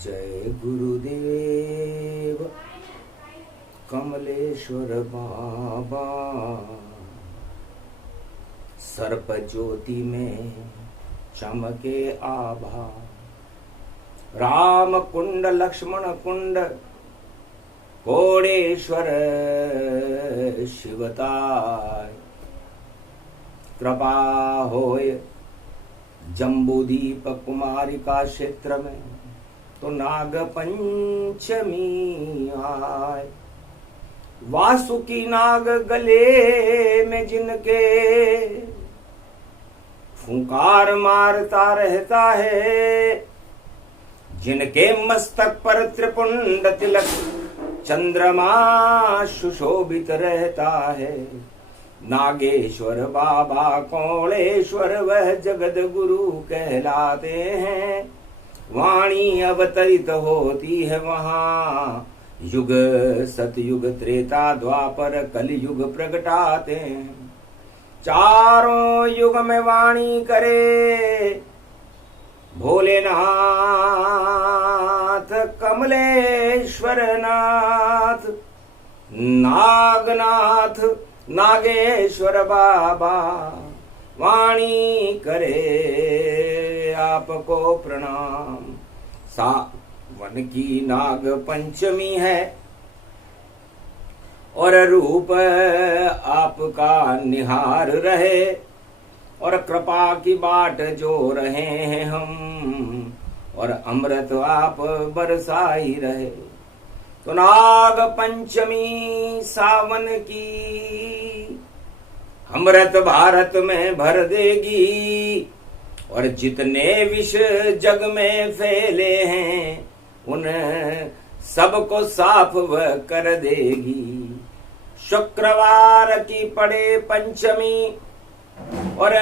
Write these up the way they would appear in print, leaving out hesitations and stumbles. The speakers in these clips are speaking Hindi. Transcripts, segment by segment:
जय गुरुदेव कमलेश्वर बाबा। सर्प ज्योति में चमके आभा, राम कुंड लक्ष्मण कुंड कोडेश्वर शिवताय। कृपा होय जम्बूदीप कुमारिका क्षेत्र में तो नाग पंचमी आय। वासुकी नाग गले में जिनके फुंकार मारता रहता है, जिनके मस्तक पर त्रिपुंड तिलक चंद्रमा सुशोभित रहता है। नागेश्वर बाबा कोणेश्वर वह जगत गुरु कहलाते हैं। वाणी अवतरित होती है वहाँ, युग सतयुग त्रेता द्वापर कलयुग प्रगटाते हैं। चारों युग में वाणी करे भोलेनाथ कमलेश्वर नाथ, नागनाथ नागेश्वर बाबा। वाणी करे आपको प्रणाम। सावन की नाग पंचमी है और रूप आपका निहार रहे, और कृपा की बाट जो रहे हैं हम, और अमृत आप बरसाई रहे। तो नाग पंचमी सावन की अमृत भारत में भर देगी, और जितने विष जग में फैले हैं उन सबको साफ वह कर देगी। शुक्रवार की पड़े पंचमी और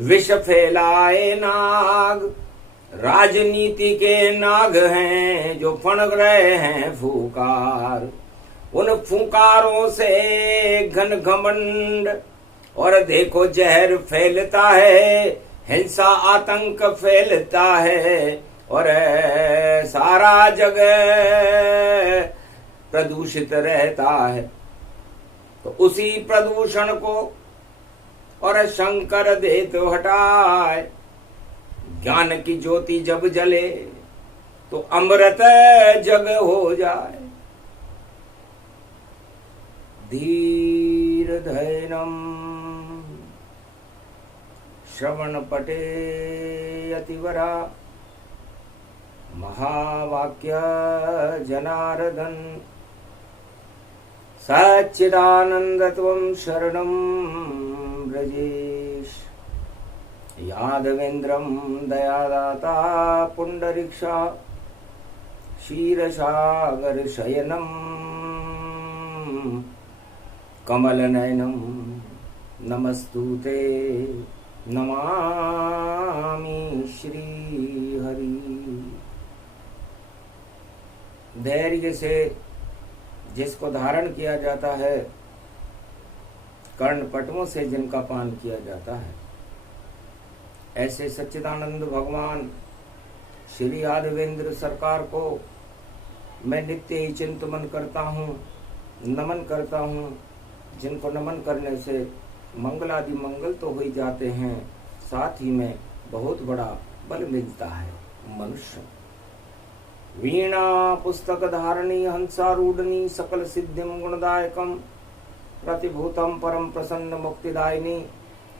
विष फैलाए नाग, राजनीति के नाग हैं जो फणक रहे हैं फूकार। उन फूकारों से घन घमंड और देखो जहर फैलता है, हिंसा आतंक फैलता है, और सारा जग प्रदूषित रहता है। तो उसी प्रदूषण को और शंकर दे तो हटाए। ज्ञान की ज्योति जब जले तो अमृत जग हो जाए। धीर धैर्यम श्रवण पटे अतिवरा, महावाक्य जनार्दन सच्चिदानंदत्वं शरणं व्रजेश। यादवेन्द्रं दयादाता पुंडरीक्षा, क्षीरसागर शयनं कमलनयनं नमस्तुते नमामि श्रीहरि। धैर्य से जिसको धारण किया जाता है, कर्णपटुओं से जिनका पान किया जाता है, ऐसे सच्चिदानंद भगवान श्री यादवेंद्र सरकार को मैं नित्य ही चिंतन करता हूँ, नमन करता हूँ। जिनको नमन करने से मंगलादि मंगल तो हो ही जाते हैं, साथ ही में बहुत बड़ा बल मिलता है मनुष्य। वीणा पुस्तक धारणी हंसारूढ़नी सकल सिद्धिम गुणदायकम, प्रतिभूतम परम प्रसन्न मुक्तिदायिनी।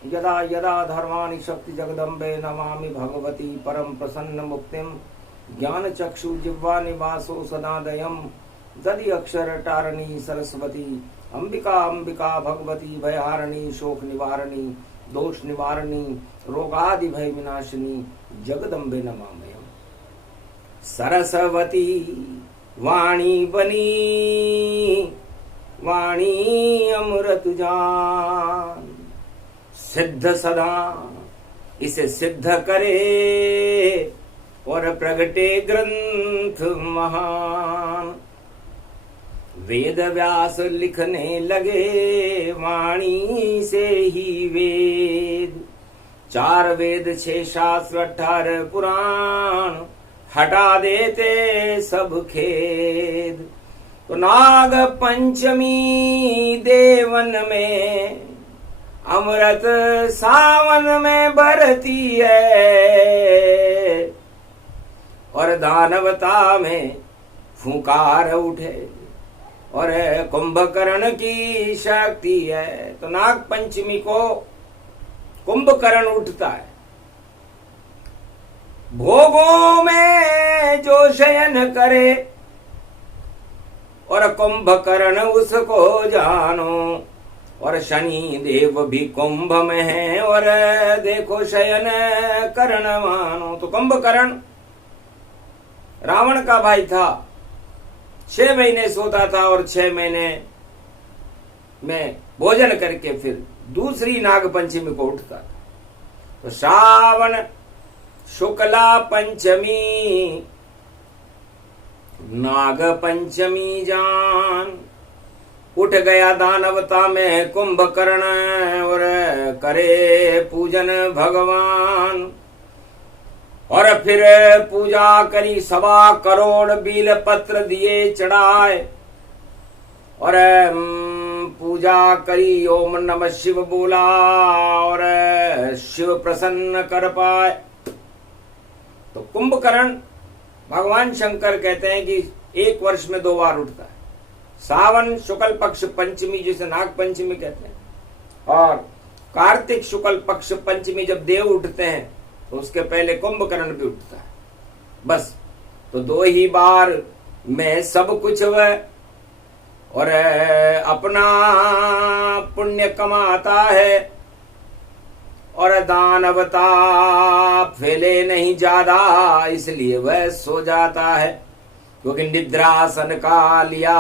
यदा यदा धर्माणि शक्ति जगदम्बे, नमामि भगवती परम प्रसन्न मुक्तिम। ज्ञान चक्षु जिह्वा निवासो सदादयम, दधि अक्षर टारणी सरस्वती। अंबिका अंबिका भगवती भयहारिणी, शोक निवारणी दोष निवारणी, रोगादि भय विनाशिनी, जगदम्बे नमामयम्। सरस्वती वाणी बनी, वाणी अमृत जान। सिद्ध सदा इसे सिद्ध करे, और प्रगटे ग्रंथ महान। वेद व्यास लिखने लगे, वाणी से ही वेद। 4 वेद 6 शास्त्र 18 पुराण, हटा देते सब खेद। तो नाग पंचमी देवन में अमृत सावन में बरती है, और दानवता में फुंकार उठे और कुंभकर्ण की शक्ति है। तो नाग पंचमी को कुंभकर्ण उठता है। भोगों में जो शयन करे और कुंभकर्ण उसको जानो, और शनि देव भी कुंभ में है और देखो शयन कर्ण मानो। तो कुंभकर्ण रावण का भाई था, 6 महीने सोता था और 6 महीने में भोजन करके फिर दूसरी नाग पंचमी को उठता था। तो श्रावण शुक्ला पंचमी नाग पंचमी जान, उठ गया दानवता में कुंभकर्ण और करे पूजन भगवान। और फिर पूजा करी, 1.25 करोड़ बील पत्र दिए चढ़ाए, और पूजा करी, ओम नमः शिव बोला और शिव प्रसन्न कर पाए। तो कुंभकर्ण भगवान शंकर कहते हैं कि 1 वर्ष में 2 बार उठता है। सावन शुक्ल पक्ष पंचमी जिसे नाग पंचमी कहते हैं, और कार्तिक शुक्ल पक्ष पंचमी जब देव उठते हैं तो उसके पहले कुंभकर्ण भी उठता है। बस तो 2 ही बार में सब कुछ वह और अपना पुण्य कमाता है, और दानवता फैले नहीं ज्यादा इसलिए वह सो जाता है, क्योंकि निद्रासन का लिया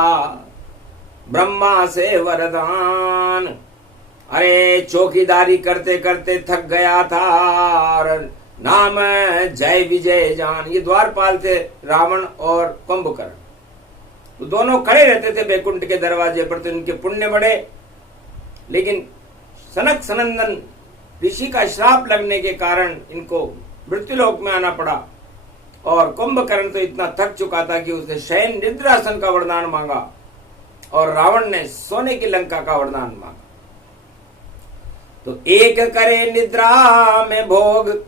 ब्रह्मा से वरदान। अरे चौकीदारी करते करते थक गया था और नाम जय विजय जान। ये द्वारपाल थे रावण और कुंभकर्ण, तो दोनों खड़े रहते थे बैकुंठ के दरवाजे पर। तो इनके पुण्य बढ़े, लेकिन सनक सनंदन ऋषि का श्राप लगने के कारण इनको मृत्युलोक में आना पड़ा। और कुंभकर्ण तो इतना थक चुका था कि उसने शयन निद्रासन का वरदान मांगा, और रावण ने सोने की लंका का वरदान मांगा। तो एक करे निद्रा में भोग,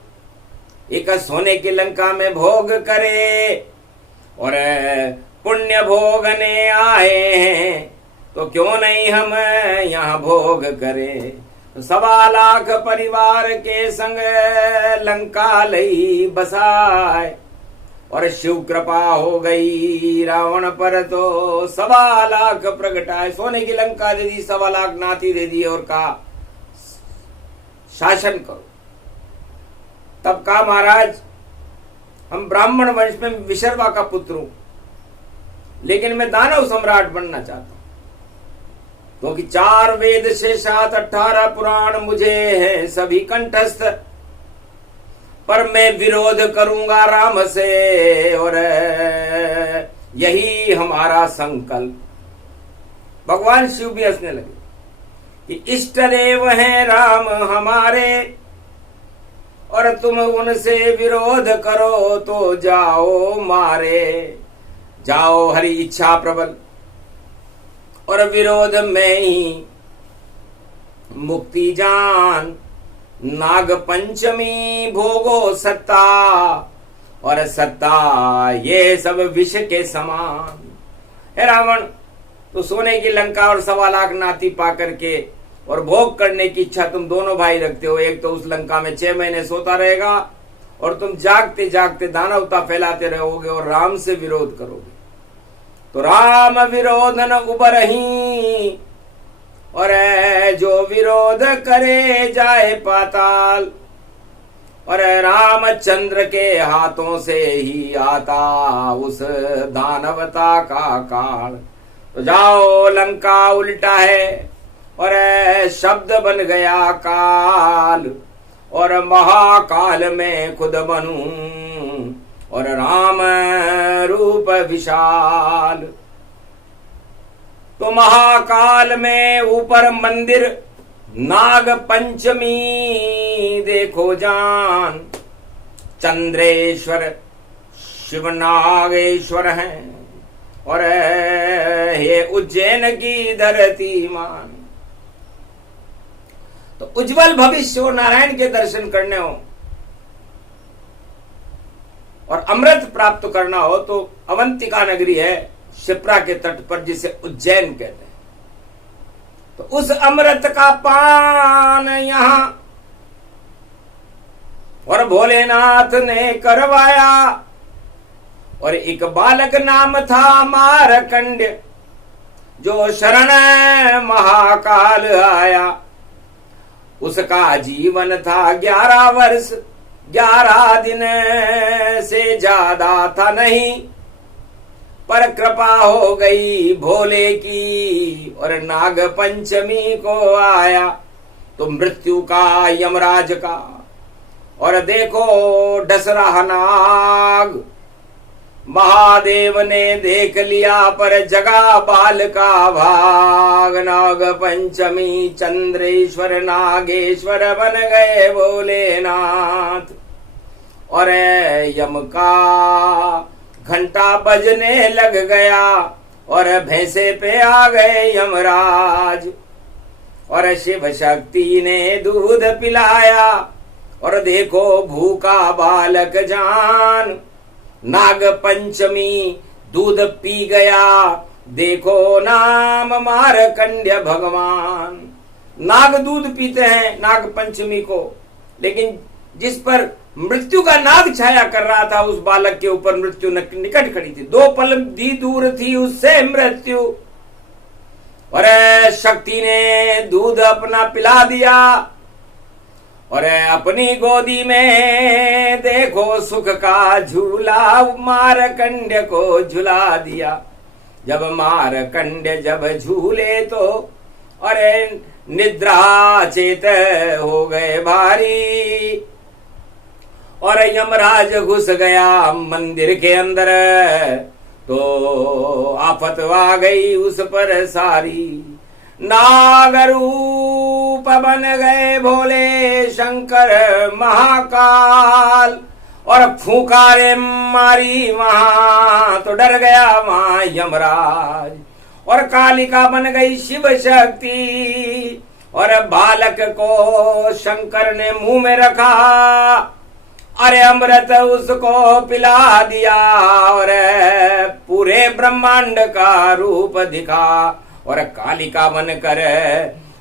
एक सोने की लंका में भोग करे, और पुण्य भोगने आए हैं तो क्यों नहीं हम यहाँ भोग करें। तो 1.25 लाख परिवार के संग लंका लई बसाए, और शिव कृपा हो गई रावण पर तो 1.25 लाख प्रगटाए। सोने की लंका दे दी, 1.25 लाख नाती दे दी, और कहा शासन करो। तब कहा महाराज हम ब्राह्मण वंश में विशर्वा का पुत्र हूं, लेकिन मैं दानव सम्राट बनना चाहता हूं, क्योंकि 4 वेद से 18 पुराण मुझे हैं सभी कंठस्थ। पर मैं विरोध करूंगा राम से, और यही हमारा संकल्प। भगवान शिव भी हंसने लगे कि इष्ट देव हैं राम हमारे, और तुम उनसे विरोध करो तो जाओ मारे। जाओ हरि इच्छा प्रबल, और विरोध में ही मुक्ति जान। नाग पंचमी भोगो सत्ता, और सत्ता ये सब विष के समान। हे रावण, तो सोने की लंका और 1.25 लाख नाती पा करके और भोग करने की इच्छा तुम दोनों भाई रखते हो। एक तो उस लंका में 6 महीने सोता रहेगा, और तुम जागते जागते दानवता फैलाते रहोगे और राम से विरोध करोगे। तो राम विरोध न उबरही, और जो विरोध करे जाए पाताल। और रामचंद्र के हाथों से ही आता उस दानवता का काल। तो जाओ लंका उल्टा है, और शब्द बन गया काल, और महाकाल में खुद बनूं, और राम रूप विशाल। तो महाकाल में ऊपर मंदिर नाग पंचमी देखो जान। चंद्रेश्वर शिव नागेश्वर हैं और ये उज्जैन की धरती मान। तो उज्जवल भविष्य हो, नारायण के दर्शन करने हो और अमृत प्राप्त करना हो तो अवंतिका नगरी है शिप्रा के तट पर, जिसे उज्जैन कहते हैं। तो उस अमृत का पान यहां और भोलेनाथ ने करवाया। और एक बालक नाम था मारकंड, जो शरण महाकाल आया। उसका जीवन था 11 वर्ष 11 दिन से ज्यादा था नहीं, पर कृपा हो गई भोले की और नाग पंचमी को आया तो मृत्यु का यमराज का। और देखो डसरा नाग महादेव ने देख लिया, पर जगा बाल का भाग। नाग पंचमी चंद्रेश्वर नागेश्वर बन गए भोलेनाथ। और यम का घंटा बजने लग गया और भैंसे पे आ गए यमराज। और शिव शक्ति ने दूध पिलाया और देखो भूखा बालक जान। नाग पंचमी दूध पी गया, देखो नाम मारकंड्य भगवान। नाग दूध पीते हैं नाग पंचमी को, लेकिन जिस पर मृत्यु का नाग छाया कर रहा था उस बालक के ऊपर मृत्यु निकट खड़ी थी। 2 पल भी दूर थी उससे मृत्यु। और शक्ति ने दूध अपना पिला दिया और अपनी गोदी में देखो सुख का झूला मारकंड्य को झुला दिया। जब मारकंड्य जब झूले तो अरे निद्रा चेत हो गए भारी। और यमराज घुस गया मंदिर के अंदर तो आफत आ गई उस पर सारी। नागरूप बन गए भोले शंकर महाकाल और फूंकारे मारी वहां तो डर गया वहां यमराज। और कालिका बन गई शिव शक्ति और बालक को शंकर ने मुंह में रखा। अरे अमृत उसको पिला दिया और पूरे ब्रह्मांड का रूप दिखा। और कालिका बनकर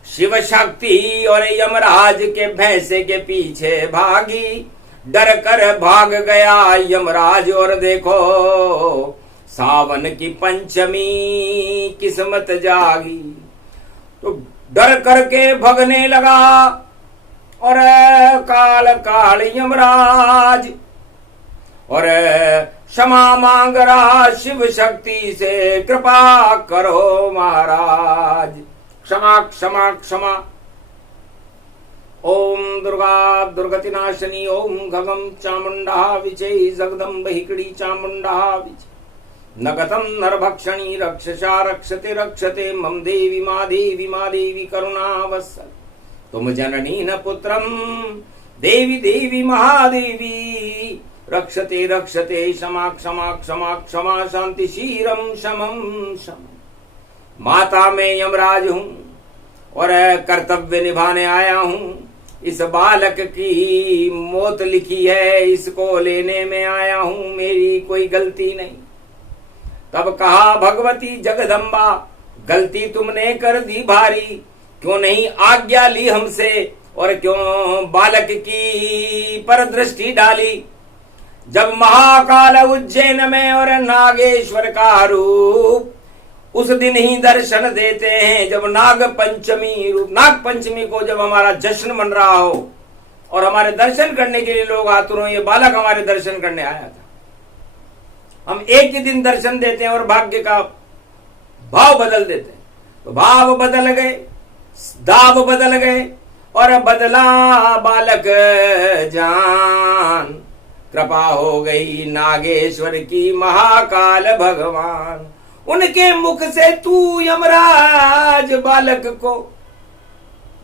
शिव शक्ति और यमराज के भैंसे के पीछे भागी। डर कर भाग गया यमराज। और देखो सावन की पंचमी किस्मत जागी तो डर करके भगने लगा। और काल काल यमराज और क्षमा मांग रहा शिव शक्ति से, कृपा करो महाराज, क्षमा क्षमा क्षमा। ओम दुर्गा दुर्गति नाशिनी ओम घगम चामुंडा विजय जगदम्ब हिकड़ी चामुंडा विजय नगतम नरभक्षणी रक्षसा रक्षते रक्षते मम देवी मा देवी करुणावत्सल। तुम जननी न पुत्रम देवी देवी महादेवी रक्षते रक्षते क्षमा क्षमा क्षमा क्षमा शांति शीरम शमम शम। माता मैं यमराज हूं और कर्तव्य निभाने आया हूं। इस बालक की मौत लिखी है, इसको लेने में आया हूं, मेरी कोई गलती नहीं। तब कहा भगवती जगदम्बा, गलती तुमने कर दी भारी, क्यों नहीं आज्ञा ली हमसे और क्यों बालक की पर दृष्टि डाली। जब महाकाल उज्जैन में और नागेश्वर का रूप उस दिन ही दर्शन देते हैं, जब नाग पंचमी रूप नाग पंचमी को जब हमारा जश्न मन रहा हो और हमारे दर्शन करने के लिए लोग आतुर हो। ये बालक हमारे दर्शन करने आया था। हम एक ही दिन दर्शन देते हैं और भाग्य का भाव बदल देते हैं। तो भाव बदल गए, दाव बदल गए और बदला बालक जान। कृपा हो गई नागेश्वर की महाकाल भगवान। उनके मुख से तू यमराज बालक को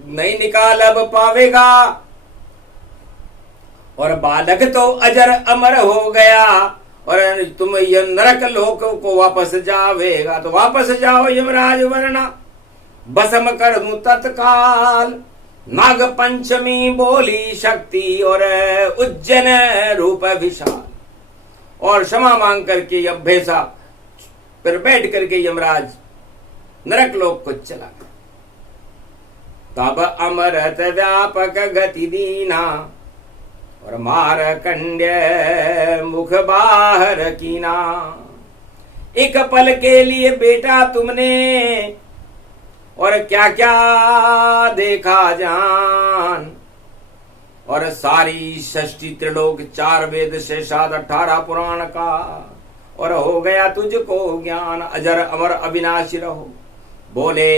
नहीं निकाल अब पावेगा। और बालक तो अजर अमर हो गया और तुम ये नरक लोक को वापस जावेगा तो वापस जाओ यमराज वरना भस्म कर दूं तत्काल। नाग पंचमी बोली शक्ति और उज्जैन रूप विशाल। और क्षमा मांग करके अब भेसा फिर बैठ करके यमराज नरक लोक को चला गया। तब अमृत व्यापक गति दीना और मारकंड्य मुख बाहर कीना। एक पल के लिए बेटा तुमने और क्या क्या देखा जान। और सारी षष्टि त्रिलोक 4 वेद से 18 पुराण का और हो गया तुझको ज्ञान। अजर अमर अविनाशी रहो बोले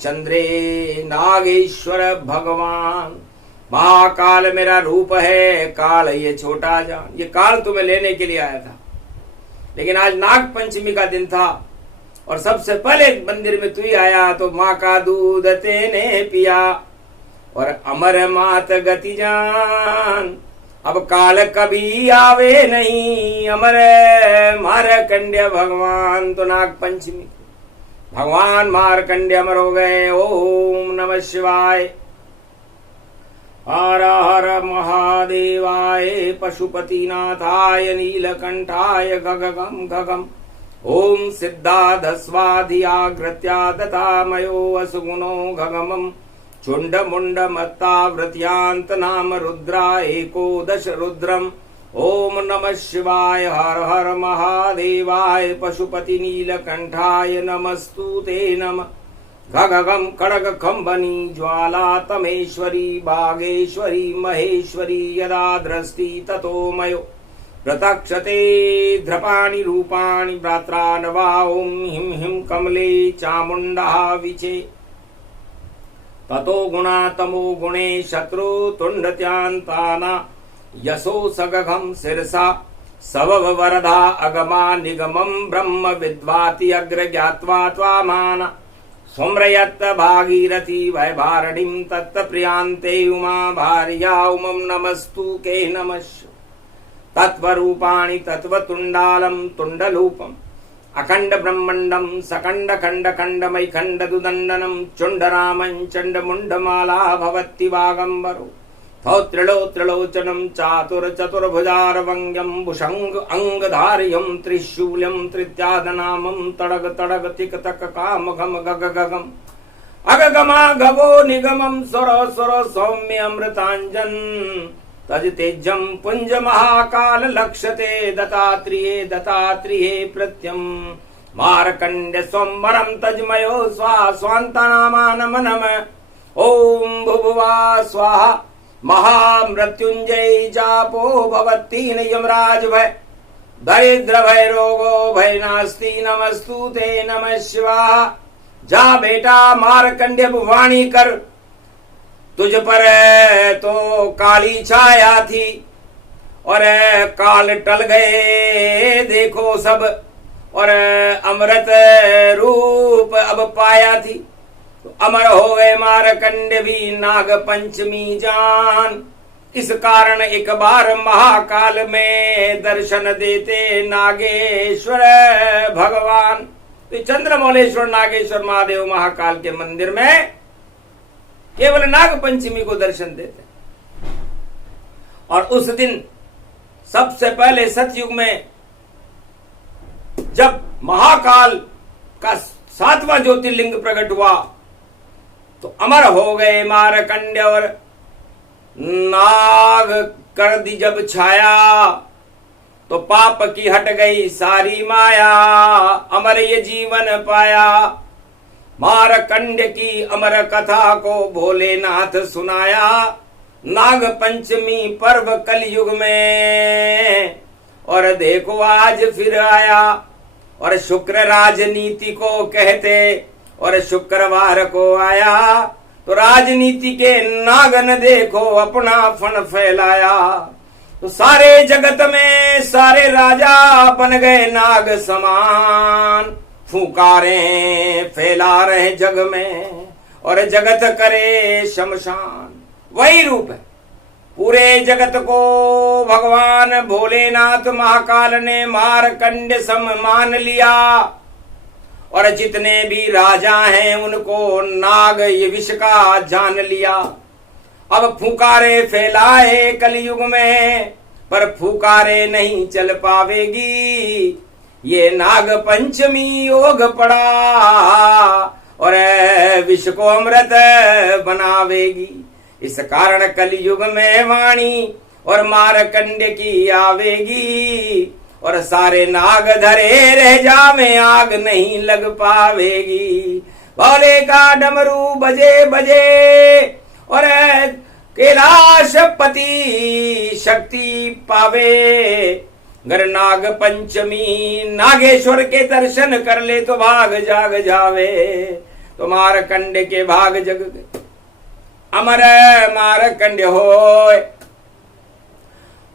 चंद्रे नागेश्वर भगवान। महाकाल मेरा रूप है, काल ये छोटा जान। ये काल तुम्हें लेने के लिए आया था, लेकिन आज नाग पंचमी का दिन था और सबसे पहले मंदिर में तू ही आया तो माँ का दूध तेने पिया और अमर मात गति जान। अब काल कभी आवे नहीं, अमर मारकंड्य भगवान। तो नाग पंचमी भगवान मारकंड्य अमर हो गए। ओम नमः शिवाय। हर हर महादेवाय पशुपतिनाथाय नीलकंठाय गगगम गगम। ओम सिद्धाधस्वाधियाग्रत्या दतामयो असुगुणो गगमम। चुंड मुंड मत्तावृत्यांत नाम रुद्रा एकोदश रुद्रम। ओम नमः शिवाय। हर हर महादेवाय पशुपति नीलकंठाय नमस्तुते नमः। गगगम खड़ग खंबनी ज्वाला तमेश्वरी बागेश्वरी महेश्वरी। यदा दृष्टि ततो मयो प्रतक्षते ध्रपाणि रूपाणि भ्रात्रा नवा। ओम हिम हिम कमले चामुंडा विचे। ततो गुणा तमो गुणे शत्रु तुंडत्यांताना। यशो सगघम शिरसा सवव वरदा अगमा निगमम ब्रह्म विद्वाति अग्र ज्ञात्वा त्वामान। सोम्रयत्त भागीरथी वैभारणीं तत्त प्रियांते उमा भार्या उमम नमस्तु के नमः। तत्वरूपाणि तत्वतुंडालम तुंडलूपम अखंड ब्रह्मंडम सकंड खंड खंडमय खंड दुदंडनम। चुंडरामं चंड मुंडमाला भवति वागंबरो। त्रिलोचनम चातुर चतुर्भुजारवंग्यम भुषंग अंगधार्यम त्रिशूल्यम त्रित्यादनामम। तड़ग तड़ग तिक तक काम घम गग गगम। अगगमा गगो निगमम स्वर स्वर सौम्य अमृतांजन। तज तेजम पुंज महाकाल लक्ष्यते दत्तात्रेये दत्तात्रेये प्रत्यम। मारकंड्य स्वमरम तजमयो स्वा स्वांतनामा नम नम। ओम भुभुवा स्वाहा महामृत्युंजय जापो भवतीन यमराज भय। दरिद्र भय रोगो भय नास्ति नमस्तुते नमः शिवाय। जा बेटा मारकंड्य वाणी कर, तुझ पर तो काली छाया थी और काल टल गए देखो सब। और अमृत रूप अब पाया थी तो अमर हो गए मारकंड्य भी नाग पंचमी जान। इस कारण एक बार महाकाल में दर्शन देते नागेश्वर भगवान। तो चंद्रमौलेश्वर नागेश्वर महादेव महाकाल के मंदिर में केवल नाग पंचमी को दर्शन देते। और उस दिन सबसे पहले सतयुग में जब महाकाल का 7वां ज्योतिर्लिंग प्रकट हुआ तो अमर हो गए मारकंड्य। और नाग कर दी जब छाया तो पाप की हट गई सारी माया। अमर ये जीवन पाया। मारकंड्य की अमर कथा को भोलेनाथ सुनाया। नाग पंचमी पर्व कलयुग में और देखो आज फिर आया। और शुक्र राजनीति को कहते और शुक्रवार को आया तो राजनीति के नागन देखो अपना फन फैलाया। तो सारे जगत में सारे राजा बन गए नाग समान। फुकारे फैला रहे जग में और जगत करे शमशान। वही रूप है पूरे जगत को भगवान भोलेनाथ महाकाल ने मारकंड सम मान लिया और जितने भी राजा हैं उनको नाग ये विष का जान लिया। अब फुकारे फैलाए कलयुग में पर फुकारे नहीं चल पावेगी, ये नाग पंचमी योग पड़ा और विष को अमृत बनावेगी। इस कारण कलयुग में वाणी और मारकंड की आवेगी और सारे नाग धरे रह जावे, आग नहीं लग पावेगी। भोले का डमरू बजे बजे और कैलाशपति शक्ति पावे। गर नाग पंचमी नागेश्वर के दर्शन कर ले तो भाग जाग जावे। तो मारकंड के भाग जग अमर मारकंड होय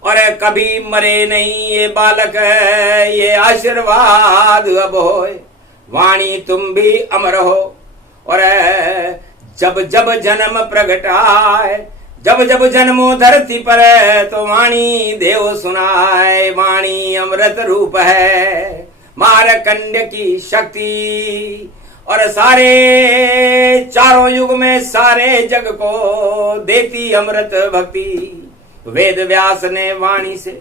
और कभी मरे नहीं ये बालक, ये आशीर्वाद अब होय। वाणी तुम भी अमर हो और जब जब जन्म प्रगटाए, जब जब जन्मो धरती पर तो वाणी देव सुनाए। वाणी अमृत रूप है मारकंड की शक्ति और सारे चारों युग में सारे जग को देती अमृत भक्ति। वेद व्यास ने वाणी से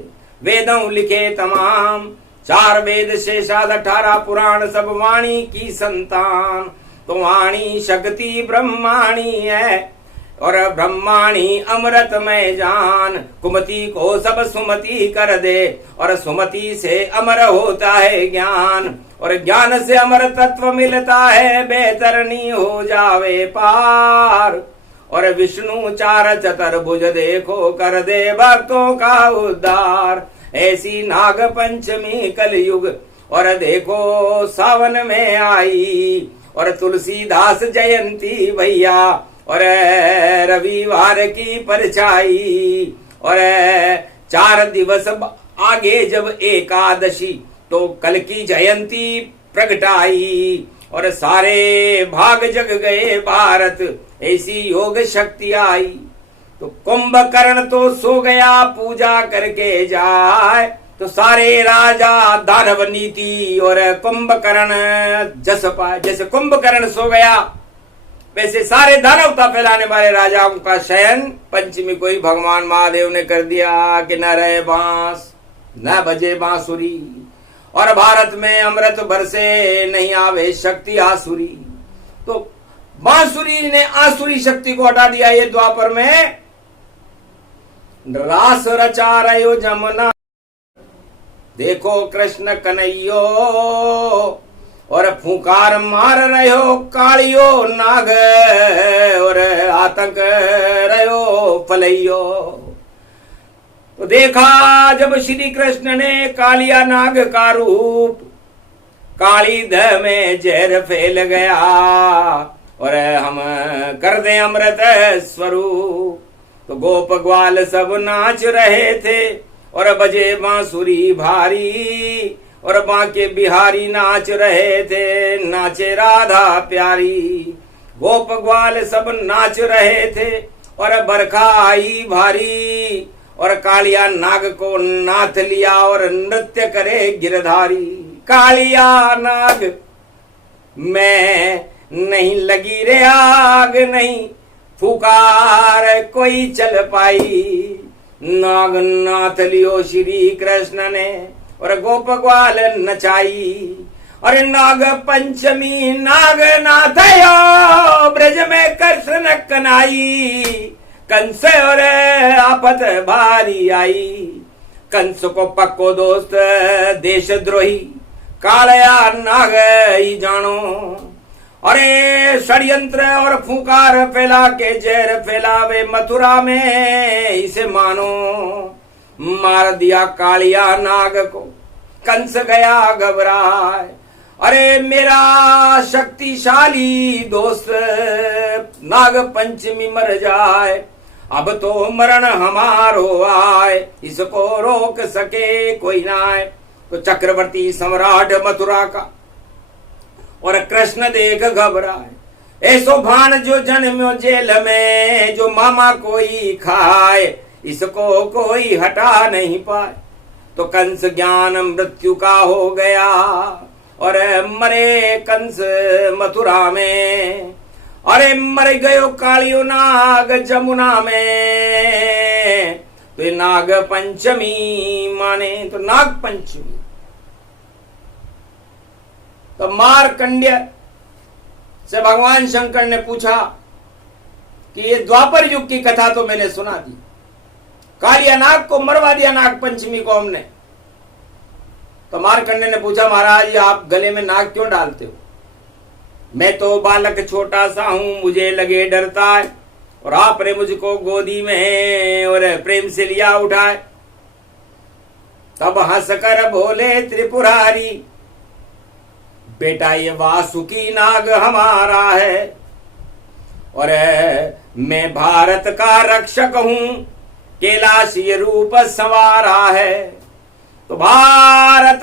वेदों लिखे तमाम, 4 वेद शेषाद 18 पुराण सब वाणी की संतान। तो वाणी शक्ति ब्रह्माणी है और ब्रह्माणी अमृत में जान। कुमति को सब सुमति कर दे और सुमति से अमर होता है ज्ञान और ज्ञान से अमर तत्व मिलता है, बेतरनी हो जावे पार। और विष्णु 4 चतुर्भुज देखो कर दे भक्तों का उद्धार। ऐसी नाग पंचमी कलयुग और देखो सावन में आई और तुलसीदास जयंती भैया और रविवार की परछाई और 4 दिवस आगे जब एकादशी तो कल की जयंती प्रगटाई और सारे भाग जग गए भारत, ऐसी योग शक्ति आई। तो कुंभकर्ण तो सो गया पूजा करके जाए, तो सारे राजा दानव नीति और कुंभकर्ण जस पाए। जैसे कुंभकर्ण सो गया वैसे सारे दानवता फैलाने वाले राजाओं का शयन पंचमी को ही भगवान महादेव ने कर दिया कि न रहे बांस न बजे बांसुरी और भारत में अमृत बरसे नहीं आवे शक्ति आसुरी। तो बांसुरी ने आसुरी शक्ति को हटा दिया। ये द्वापर में रास रचा रहो जमुना, देखो कृष्ण कन्हैयो और फूंकार मार रहो कालियो नाग और आतंक रहो फलैयो। तो देखा जब श्री कृष्ण ने कालिया नाग का रूप, काली दह में जहर फैल गया और हम कर दे अमृत स्वरूप। तो गोप ग्वाल सब नाच रहे थे और बजे बांसुरी भारी और बांके बिहारी नाच रहे थे, नाचे राधा प्यारी। गोप ग्वाल सब नाच रहे थे और बरखा आई भारी और कालिया नाग को नाथ लिया और नृत्य करे गिरधारी। कालिया नाग मैं नहीं लगी रे आग, नहीं फुकार कोई चल पाई। नाग नाथ लियो श्री कृष्ण ने और गोप ग्वाल नचाई। और नाग पंचमी नाग नाथयो ब्रज में कृष्ण कनाई। कंस और आफत भारी आई, कंस को पक्को दोस्त देश द्रोही कालया नाग ही जानो। अरे षड्यंत्र और फूंकार फैला के जहर फैलावे मथुरा में इसे मानो। मार दिया कालिया नाग को कंस गया घबराए। अरे मेरा शक्तिशाली दोस्त नाग पंचमी मर जाए, अब तो मरण हमारो आए, इसको रोक सके कोई ना आए। तो चक्रवर्ती सम्राट मथुरा का और कृष्ण देख घबराए। ऐसो भान जो जन्म्यो जेल में, जो मामा कोई खाए, इसको कोई हटा नहीं पाए। तो कंस ज्ञान मृत्यु का हो गया और मरे कंस मथुरा में। अरे मर गयो कालियो नाग जमुना में। तो ये नाग पंचमी माने तो नाग पंचमी। तो मार्कंड्य से भगवान शंकर ने पूछा कि ये द्वापर युग की कथा तो मैंने सुना दी, कालिया नाग को मरवा दिया नाग पंचमी को हमने। तो मार्कंड्य ने पूछा महाराज आप गले में नाग क्यों डालते हो? मैं तो बालक छोटा सा हूं, मुझे लगे डरता है, और आपने मुझको गोदी में और प्रेम से लिया उठाए। तब हंसकर बोले त्रिपुरारी बेटा ये वासुकी नाग हमारा है और मैं भारत का रक्षक हूं, कैलाश ये रूप संवारा है। तो भारत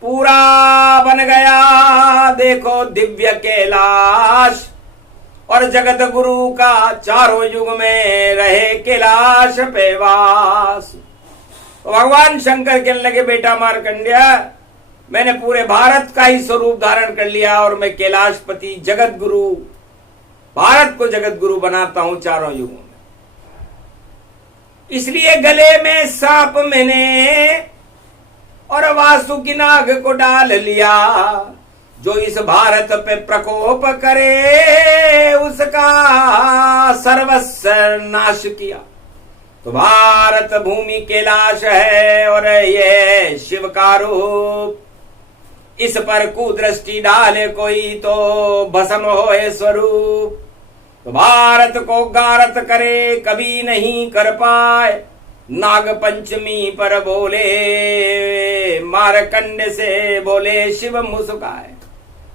पूरा बन गया देखो दिव्य कैलाश, और जगत गुरु का चारों युग में रहे कैलाश पे वास। तो भगवान शंकर कहने लगे बेटा मार्कंड्य मैंने पूरे भारत का ही स्वरूप धारण कर लिया और मैं कैलाशपति जगत गुरु, भारत को जगत गुरु बनाता हूं चारों युगों में। इसलिए गले में सांप मैंने और वासुकी नाग को डाल लिया, जो इस भारत पे प्रकोप करे उसका सर्वस्व नाश किया। तो भारत भूमि कैलाश है और ये शिव का रूप, इस पर कुदृष्टि डाले कोई तो भस्म होए स्वरूप। तो भारत को गारत करे कभी नहीं कर पाए, नाग पंचमी पर बोले मार्कंड से बोले शिव मुस्काए।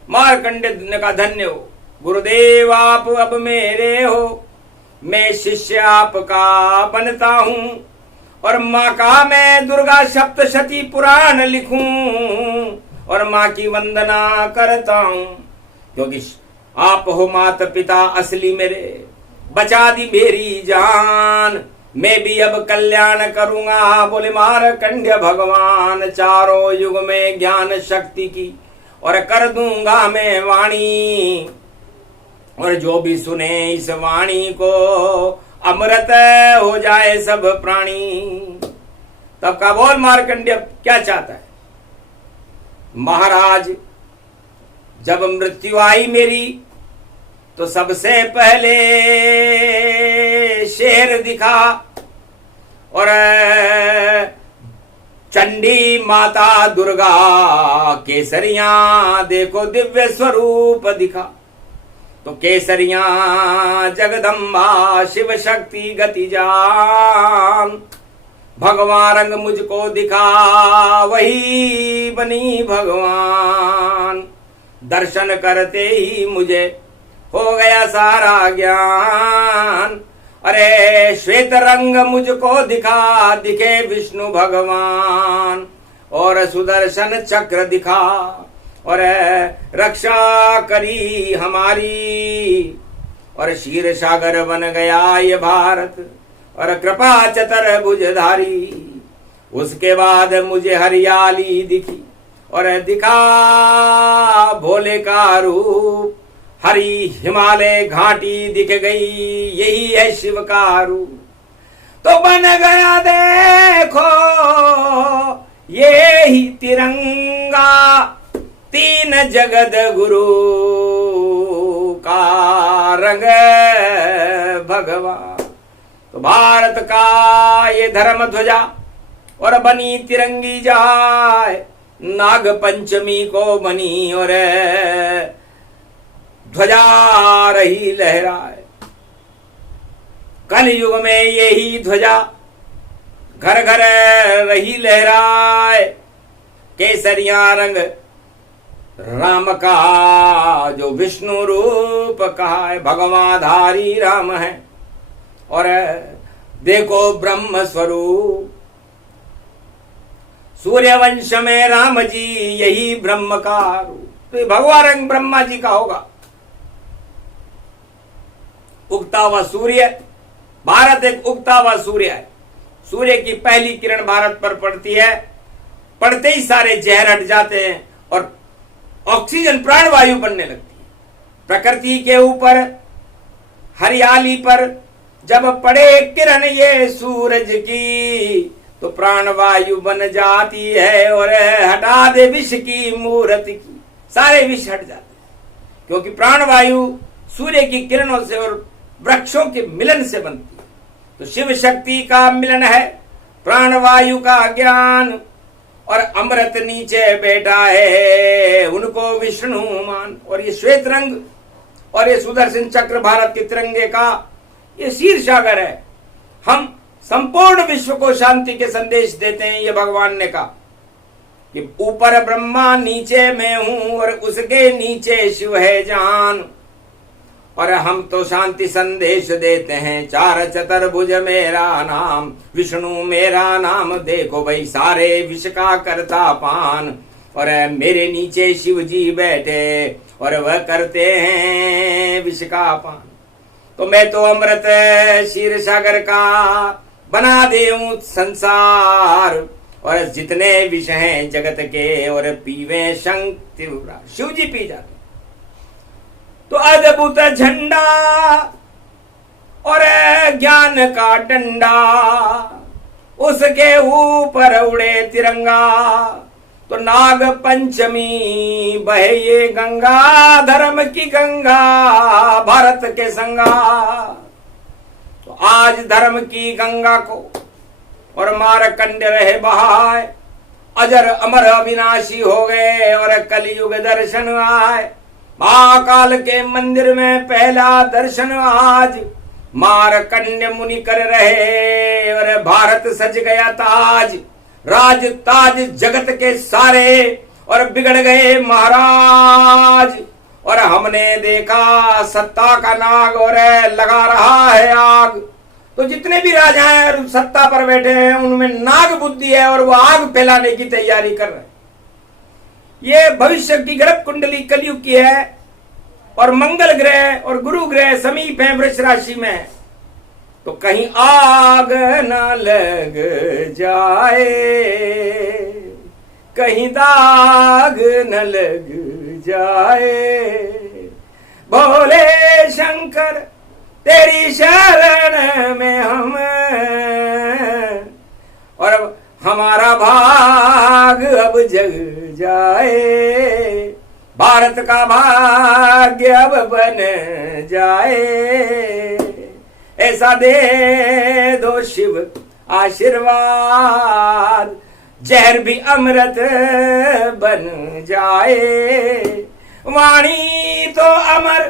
मार्कंड ने कहा धन्य हो गुरुदेव आप अब मेरे हो, मैं शिष्य आपका बनता हूं, और माँ का मैं दुर्गा सप्तशती पुराण लिखूं और माँ की वंदना करता हूं, क्योंकि आप हो माता पिता असली मेरे, बचा दी मेरी जान, मैं भी अब कल्याण करूंगा। बोले मार्कंड्य भगवान चारों युग में ज्ञान शक्ति की और कर दूंगा मैं वाणी, और जो भी सुने इस वाणी को अमृत हो जाए सब प्राणी। तब का बोल मार्कंड्य क्या चाहता है? महाराज जब मृत्यु आई मेरी तो सबसे पहले शेर दिखा और चंडी माता दुर्गा केसरिया देखो दिव्य स्वरूप दिखा। तो केसरिया जगदम्बा शिव शक्ति गति जान, भगवान रंग मुझको दिखा वही बनी भगवान। दर्शन करते ही मुझे हो गया सारा ज्ञान, अरे श्वेत रंग मुझको दिखा दिखे विष्णु भगवान, और सुदर्शन चक्र दिखा और रक्षा करी हमारी, और क्षीर सागर बन गया ये भारत और कृपा चतर भुजधारी। उसके बाद मुझे हरियाली दिखी और दिखा भोले का रूप, हरी हिमालय घाटी दिख गई यही है शिव का रूप। तो बन गया देखो ये ही तिरंगा, तीन जगत गुरु का रंग भगवान। तो भारत का ये धर्म ध्वजा और बनी तिरंगी जाए, नाग पंचमी को बनी और ध्वजा रही लहराए। कल युग में यही ध्वजा घर घर रही लहराए, केसरिया रंग राम का जो विष्णु रूप कहा है, भगवाधारी राम है और देखो ब्रह्म स्वरूप। सूर्यवंश में राम जी यही ब्रह्म का रूप, तो भगवा रंग ब्रह्मा जी का होगा। उगता हुआ सूर्य, भारत एक उगता हुआ सूर्य है, सूर्य की पहली किरण भारत पर पड़ती है, पड़ते ही सारे जहर हट जाते हैं और ऑक्सीजन प्राणवायु बनने लगती है। प्रकृति के ऊपर हरियाली पर जब पड़े किरण ये सूरज की, तो प्राणवायु बन जाती है और हटा दे विष की मूर्त की, सारे विष हट जाते हैं। क्योंकि प्राणवायु सूर्य की किरणों से और वृक्षों के मिलन से बनती है। तो शिव शक्ति का मिलन है प्राणवायु का ज्ञान, और अमृत नीचे बैठा है उनको विष्णु मान। और ये श्वेत रंग और ये सुदर्शन चक्र भारत के तिरंगे का ये शीर सागर है। हम संपूर्ण विश्व को शांति के संदेश देते हैं। ये भगवान ने कहा कि ऊपर ब्रह्मा नीचे मैं हूं और उसके नीचे शिव है जान, और हम तो शांति संदेश देते हैं। चार चतुर्भुज मेरा नाम, विष्णु मेरा नाम, देखो भाई सारे विष का करता पान। और मेरे नीचे शिव जी बैठे और वह करते हैं विष का पान। तो मैं तो अमृत क्षीर सागर का बना देऊं संसार, और जितने विष हैं जगत के और पीवे शंख त्रिपुरा, शिव जी पी जाते। तो अद्भुत झंडा और ज्ञान का डंडा, उसके ऊपर उड़े तिरंगा। तो नाग पंचमी बहे ये गंगा, धर्म की गंगा भारत के संगा। तो आज धर्म की गंगा को और मारकंड रहे बहाए, अजर अमर अविनाशी हो गए और कलयुग दर्शन आए। महाकाल के मंदिर में पहला दर्शन आज, मारकंड मुनि कर रहे और भारत सज गया ताज। राज ताज जगत के सारे और बिगड़ गए महाराज। और हमने देखा सत्ता का नाग और लगा रहा है आग। तो जितने भी राजा हैं सत्ता पर बैठे हैं उनमें नाग बुद्धि है और वो आग फैलाने की तैयारी कर रहे हैं। ये भविष्य की ग्रह कुंडली कलयुग की है और मंगल ग्रह और गुरु ग्रह समीप है, वृष राशि में है। तो कहीं आग न लग जाए, कहीं दाग न लग जाए। भोले शंकर तेरी शरण में हम, और अब हमारा भाग अब जग जाए। भारत का भाग्य अब बन जाए। ऐसा दे दो शिव आशीर्वाद, जहर भी अमृत बन जाए। वाणी तो अमर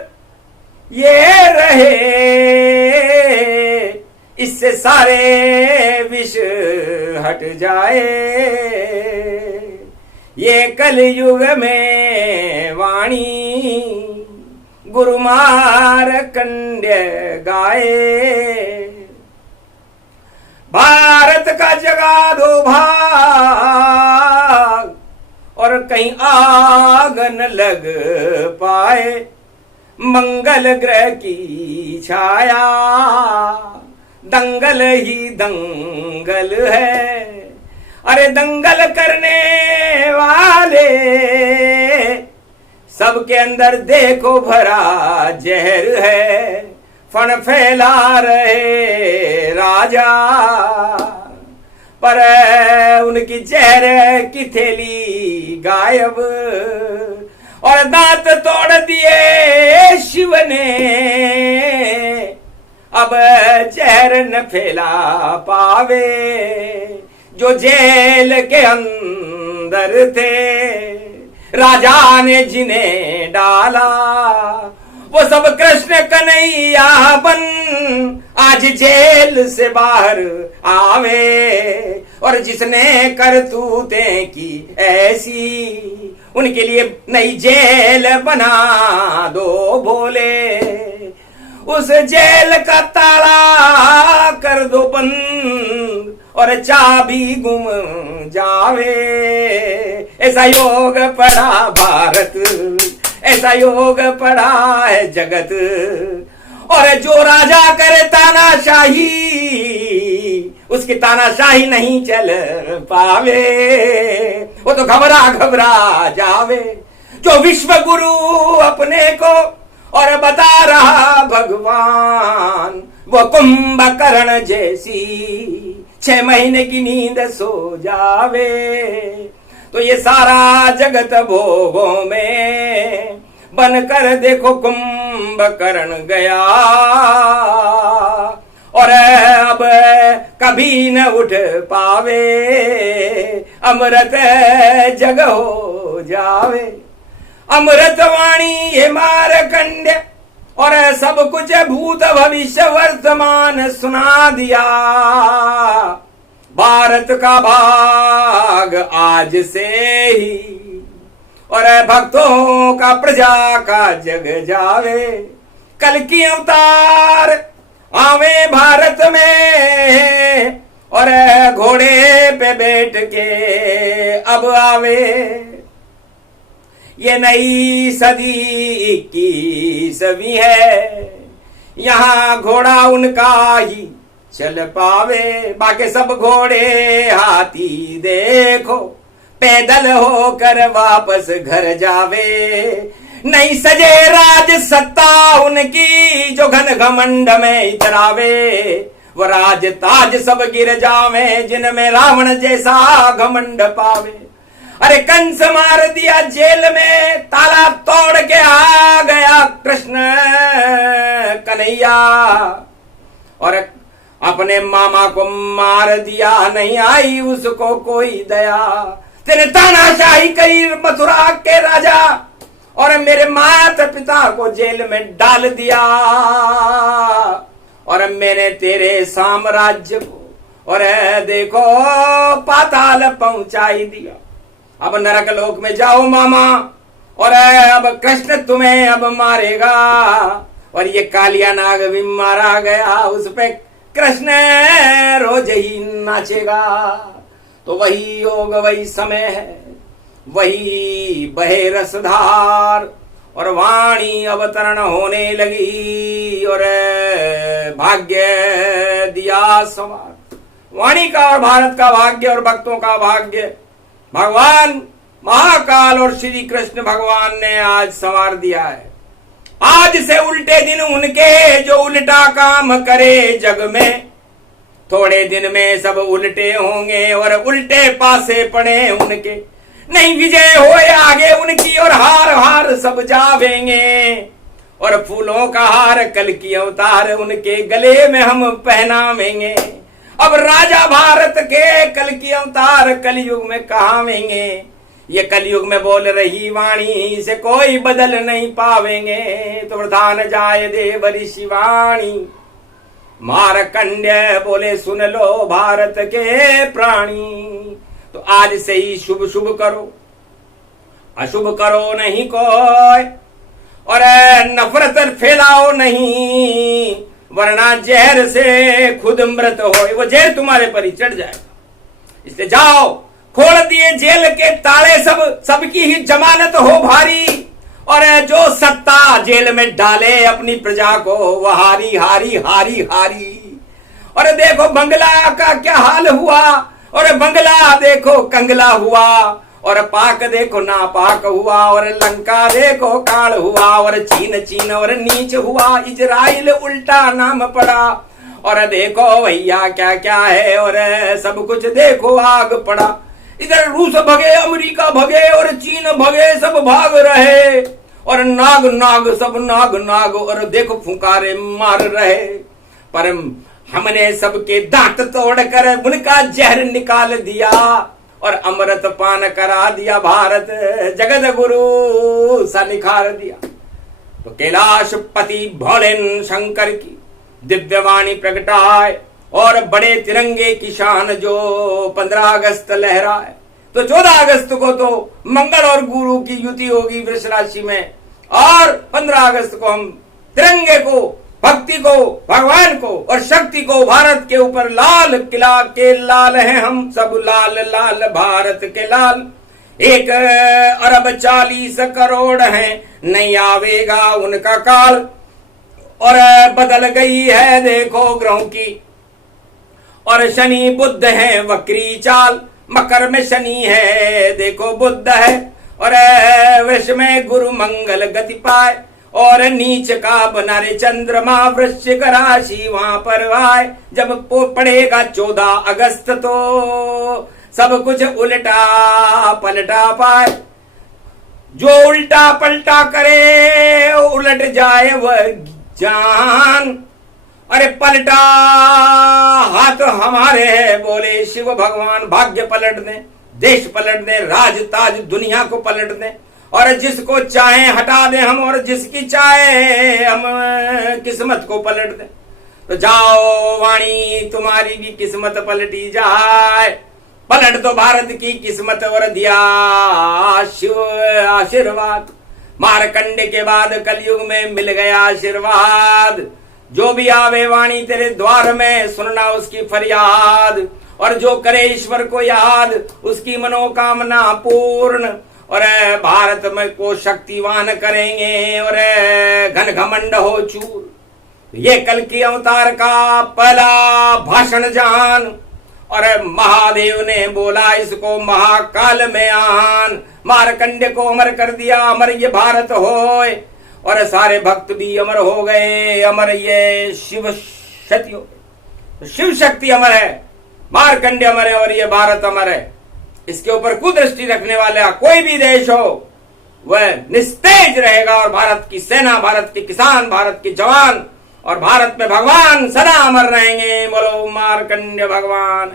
ये रहे, इससे सारे विष हट जाए। ये कलयुग में वाणी गुरु मारकंड गाए। भारत का जगा दो भाग और कहीं आग न लग पाए। मंगल ग्रह की छाया दंगल ही दंगल है। अरे दंगल करने वाले सबके अंदर देखो भरा जहर है। फन फैला रहे राजा पर उनकी जहर की थैली गायब। और दांत तोड़ दिए शिव ने, अब जहर न फैला पावे। जो जेल के अंदर थे राजा ने जिन्हें डाला, वो सब कृष्ण कन्हैया बन आज जेल से बाहर आवे। और जिसने करतूतें की ऐसी, उनके लिए नई जेल बना दो भोले। उस जेल का ताला कर दो बंद और चाबी गुम जावे। ऐसा योग पड़ा भारत, ऐसा योग पड़ा है जगत। और जो राजा करे तानाशाही, उसकी तानाशाही नहीं चल पावे, वो तो घबरा घबरा जावे। जो विश्व गुरु अपने को और बता रहा भगवान, वो कुंभकर्ण जैसी 6 महीने की नींद सो जावे। तो ये सारा जगत भोगों में बनकर देखो कुंभकर्ण गया, और अब कभी न उठ पावे, अमृत जग हो जावे। अमृत वाणी ये मारकंड्य, और सब कुछ भूत भविष्य वर्तमान सुना दिया। भारत का भाग आज से ही, और भक्तों का प्रजा का जग जावे। कल की अवतार आवे भारत में, और घोड़े पे बैठ के अब आवे। ये नई सदी की सभी है, यहाँ घोड़ा उनका ही चल पावे। बाकी सब घोड़े हाथी देखो पैदल होकर वापस घर जावे। नहीं सजे राज सत्ता उनकी, जो घन घमंड में इतरावे। वो राज ताज सब गिर जावे, जिनमें रावण जैसा घमंड पावे। अरे कंस मार दिया जेल में, ताला तोड़ के आ गया कृष्ण कन्हैया। और अपने मामा को मार दिया, नहीं आई उसको कोई दया। तेने तानाशाही करी मथुरा के राजा, और मेरे माता पिता को जेल में डाल दिया। और मैंने तेरे साम्राज्य को और देखो पाताल पहुंचाई दिया। अब नरक लोक में जाओ मामा, और अब कृष्ण तुम्हें अब मारेगा। और ये कालिया नाग भी मारा गया, उस पे कृष्ण रोज ही नाचेगा। तो वही योग वही समय है, वही बहे रसधार, और वाणी अवतरण होने लगी, और भाग्य दिया संवार। वाणी का और भारत का भाग्य और भक्तों का भाग्य भगवान महाकाल और श्री कृष्ण भगवान ने आज संवार दिया है। आज से उल्टे दिन उनके, जो उल्टा काम करे जग में। थोड़े दिन में सब उल्टे होंगे, और उल्टे पासे पड़े उनके। नहीं विजय हो आगे उनकी, और हार हार सब जावेंगे। और फूलों का हार कल की अवतार उनके गले में हम पहनावेंगे। अब राजा भारत के कल की अवतार कलयुग में कहावेंगे। ये कलयुग में बोल रही वाणी से कोई बदल नहीं पावेंगे। तो प्रधान जाय देव ऋषि वाणी, मारकंड्य बोले सुन लो भारत के प्राणी। तो आज से ही शुभ शुभ करो, अशुभ करो नहीं कोई, और नफरत फैलाओ नहीं, वरना जहर से खुद मृत हो। वो जहर तुम्हारे पर ही चढ़ जाएगा। इसलिए जाओ, खोल दिए जेल के ताले, सबकी ही जमानत हो भारी। और जो सत्ता जेल में डाले अपनी प्रजा को, वो हारी हारी हारी हारी। और देखो बंगला का क्या हाल हुआ, और बंगला देखो कंगला हुआ, और पाक देखो नापाक हुआ, और लंका देखो काल हुआ, और चीन चीन और नीच हुआ। इजराइल उल्टा नाम पड़ा, और देखो भैया क्या क्या है, और सब कुछ देखो आग पड़ा। इधर रूस भगे, अमेरिका भगे, और चीन भगे, सब भाग रहे। और नाग नाग सब नाग नाग, और देखो फुंकारे मार रहे। पर हमने सबके दांत तोड़कर उनका जहर निकाल दिया, और अमृत पान करा दिया। भारत जगत गुरु सा निखार दिया। तो कैलाश पति भोलेन शंकर की दिव्यवाणी प्रगटाए, और बड़े तिरंगे की शान जो 15 अगस्त लहराए। तो 14 अगस्त को तो मंगल और गुरु की युति होगी वृष राशि में, और 15 अगस्त को हम तिरंगे को, भक्ति को, भगवान को और शक्ति को, भारत के ऊपर लाल किला के लाल हैं हम सब, लाल लाल भारत के लाल। 1 अरब 40 करोड़ हैं, नहीं आवेगा उनका काल। और बदल गई है देखो ग्रहों की, और शनि बुद्ध है वक्री चाल, मकर में शनि है देखो बुद्ध है, और वृष में गुरु मंगल गति पाए, और नीच का बना रे चंद्रमा वृश्चिक राशि वहां पर आए। जब पड़ेगा 14 अगस्त तो सब कुछ उल्टा पलटा पाए, जो उल्टा पलटा करे उलट जाए वह जान। अरे पलटा हाथ हमारे है बोले शिव भगवान, भाग्य पलट दे, देश पलट दे, राज ताज दुनिया को पलट दे, और जिसको चाहे हटा दे हम, और जिसकी चाहे हम किस्मत को पलट दे। तो जाओ वाणी तुम्हारी भी किस्मत पलटी जाए, पलट दो भारत की किस्मत और दिया शिव आशीर्वाद। मारकंडे के बाद कलयुग में मिल गया आशीर्वाद, जो भी आवे वाणी तेरे द्वार में सुनना उसकी फरियाद, और जो करे ईश्वर को याद उसकी मनोकामना पूर्ण, और भारत में को शक्तिवान करेंगे, और घन घमंड हो चूर। ये कल की अवतार का पहला भाषण जान, और महादेव ने बोला इसको महाकाल में आन। मारकंडे को अमर कर दिया, अमर ये भारत होए, और सारे भक्त भी अमर हो गए, अमर ये शिव शक्ति हो गई। शिव शक्ति अमर है, मारकंडे अमर है, और ये भारत अमर है। इसके ऊपर कुदृष्टि रखने वाला कोई भी देश हो वह निस्तेज रहेगा, और भारत की सेना, भारत के किसान, भारत के जवान और भारत में भगवान सदा अमर रहेंगे। बोलो मारकंडे भगवान।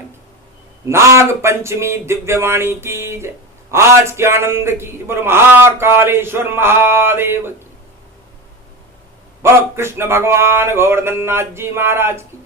नाग पंचमी दिव्यवाणी की जय, आज के आनंद की, बोलो महाकालेश्वर महादेव की, बोलो कृष्ण भगवान गोवर्धन नाथ जी महाराज की।